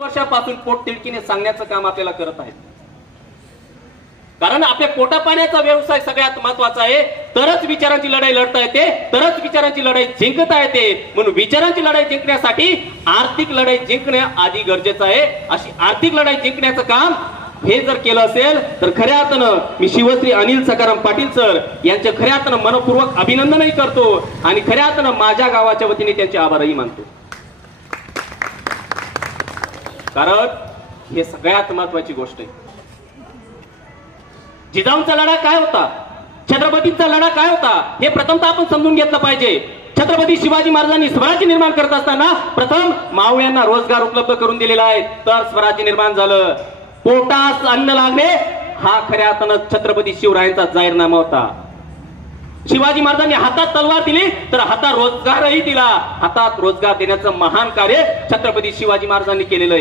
वर्षापासून पोटतिडकीने सांगण्याचं काम आपल्याला करत आहेत. कारण आपल्या पोटापाण्याचा व्यवसाय सगळ्यात महत्वाचा आहे. तरच विचारांची लढाई लढता येते, तरच विचारांची लढाई जिंकता येते. म्हणून विचारांची लढाई जिंकण्यासाठी आर्थिक लढाई जिंकणे आधी गरजेचं आहे. अशी आर्थिक लढाई जिंकण्याचं काम हे जर केलं असेल तर खऱ्या अर्थानं मी शिवश्री अनिल सखाराम पाटील सर यांचे खऱ्या अर्थानं मनपूर्वक अभिनंदनही करतो आणि खऱ्या अर्थानं माझ्या गावाच्या वतीने त्यांचे आभारही मानतो. कारण हे सगळ्यात महत्वाची गोष्ट आहे. जिजाऊंचा लढा काय होता, छत्रपतींचा लढा काय होता हे प्रथमतः आपण समजून घेतलं पाहिजे. छत्रपती शिवाजी महाराजांनी स्वराज्य निर्माण करत असताना प्रथम मावळ्यांना रोजगार उपलब्ध करून दिलेला आहे, तर स्वराज्य निर्माण झालं. पोटास अन्न लागणे हा खऱ्या अर्थानं छत्रपती शिवरायांचा जाहीरनामा होता. शिवाजी महाराजांनी हातात तलवार दिली तर हातात रोजगारही दिला. हातात रोजगार देण्याचं महान कार्य छत्रपती शिवाजी महाराजांनी केलेलं आहे.